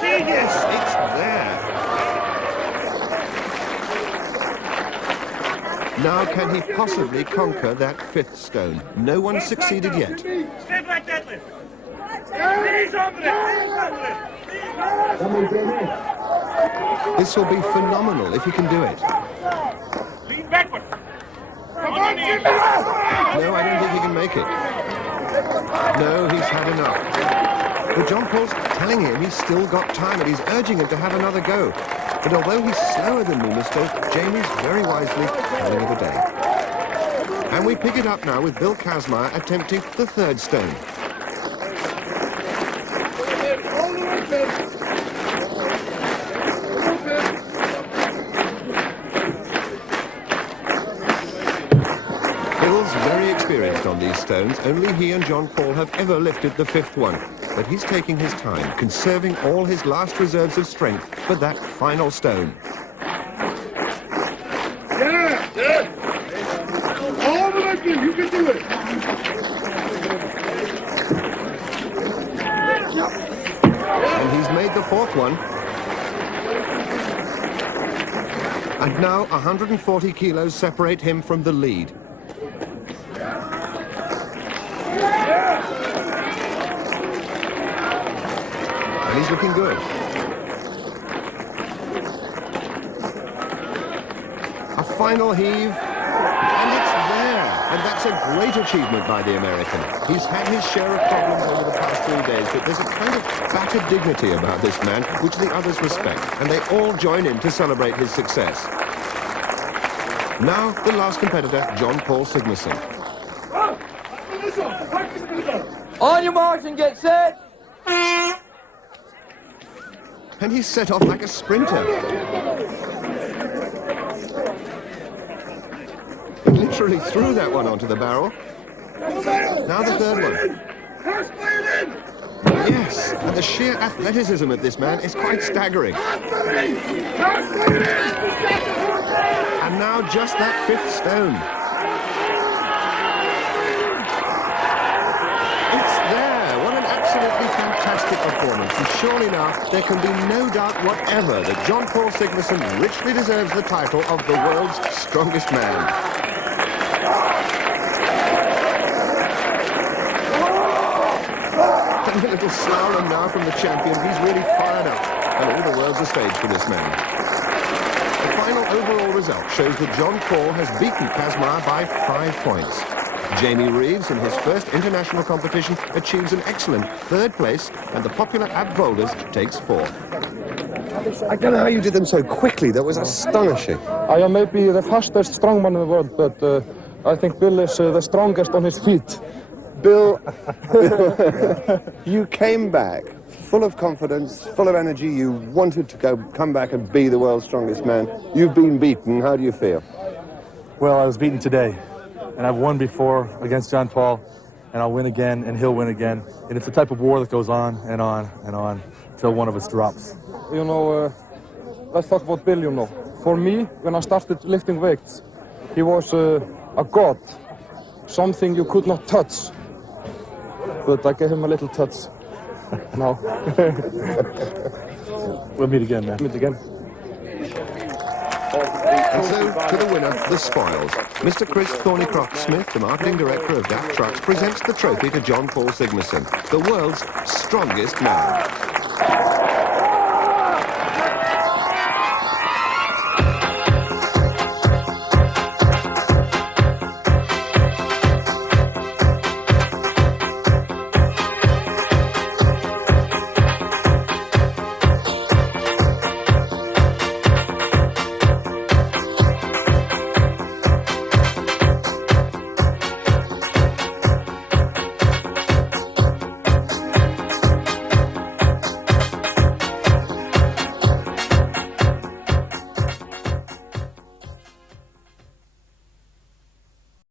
Yes, it's there. Now can he possibly conquer that 5th stone? No one succeeded yet. Step like that, lift. This will be phenomenal if he can do it. Lean backward. No, I don't think he can make it. No, he's had enough. But John Paul's telling him he's still got time, and he's urging him to have another go. But although he's slower than Numisto, Jamie's very wisely calling it a day. And we pick it up now with Bill Kazmaier attempting the 3rd stone. On these stones, only he and John Paul have ever lifted the 5th one. But he's taking his time, conserving all his last reserves of strength for that final stone. Yeah! All the way through, you can do it! And he's made the 4th one. And now 140 kilos separate him from the lead. And he's looking good. A final heave, and it's there. And that's a great achievement by the American. He's had his share of problems over the past 3 days, but there's a kind of battered dignity about this man, which the others respect, and they all join in to celebrate his success. Now, the last competitor, John Paul Sigmarsson. On your marks and get set. And he's set off like a sprinter. He literally threw that one onto the barrel. Now the third one. Yes, and the sheer athleticism of this man is quite staggering. And now just that fifth stone. It's there. What an absolutely fantastic performance. And surely now there can be no doubt whatever that John Paul Sigmarsson richly deserves the title of the world's strongest man. And a little slalom now from the champion. He's really fired up. And all the world's a stage for this man. The final overall result shows that John Paul has beaten Kazmaier by 5 points. Jamie Reeves, in his first international competition, achieves an excellent 3rd place, and the popular Ab Volders takes 4th. I don't know how you did them so quickly. That was astonishing. I am maybe the fastest strongman in the world, but I think Bill is the strongest on his feet. Bill, you came back full of confidence, full of energy. You wanted to come back and be the world's strongest man. You've been beaten. How do you feel? Well, I was beaten today, and I've won before against John Paul, and I'll win again, and he'll win again. And it's a type of war that goes on and on and on until one of us drops. You know, let's talk about Bill, you know. For me, when I started lifting weights, he was a god, something you could not touch. But I gave him a little touch. Now. We'll meet again, man. Meet again. And so, to the winner, the spoils. Mr. Chris Thornycroft-Smith, the marketing director of DAF Trucks, presents the trophy to John Paul Sigmarsson, the world's strongest man.